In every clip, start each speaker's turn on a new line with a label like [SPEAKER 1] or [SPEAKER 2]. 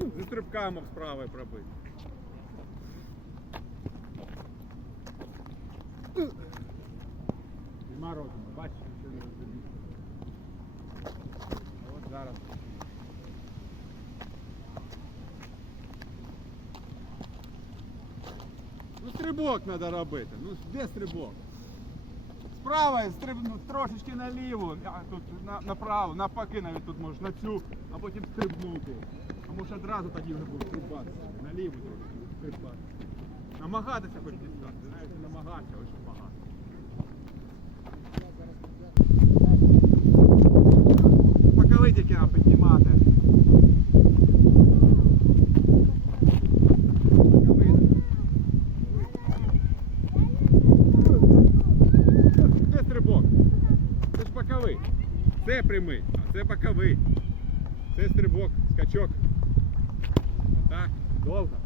[SPEAKER 1] Зі стрибками справи пробити. Нема розуму, бачиш, що не розумієш. От зараз. Ну стрибок треба робити. Ну де стрибок? Справа стрибну трошечки наліво, а тут на, направо, навпаки навіть тут можеш на цю, а потім стрибнути. Може одразу тоді вже буде стрибати. Наліво стрибати. Намагатися хоч дістати. Знаєш, намагатися, лише багато. Боковий тільки треба піднімати. Де стрибок? Це ж боковий. Це прямий, а це боковий. Це стрибок, скачок. Отак, довго.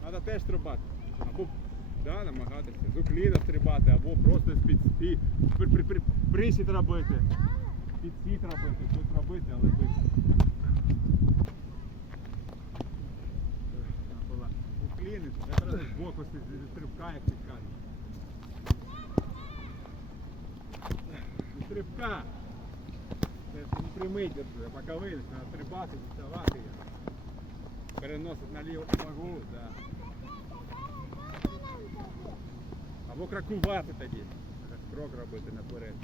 [SPEAKER 1] Треба теж стрибати. Або да, намагатися з укліна стрибати, або просто з під спі, при, при, при, присід робити. Підсід робити, щось робити, але. Була укліни, якраз з боку стрибка, як ти кажеш. Стрибка. Прямий держи, а боковий, треба стрибати, діставати його. Переносить на ліву ногу, да. Або крокувати тоді. Крок робити наперед.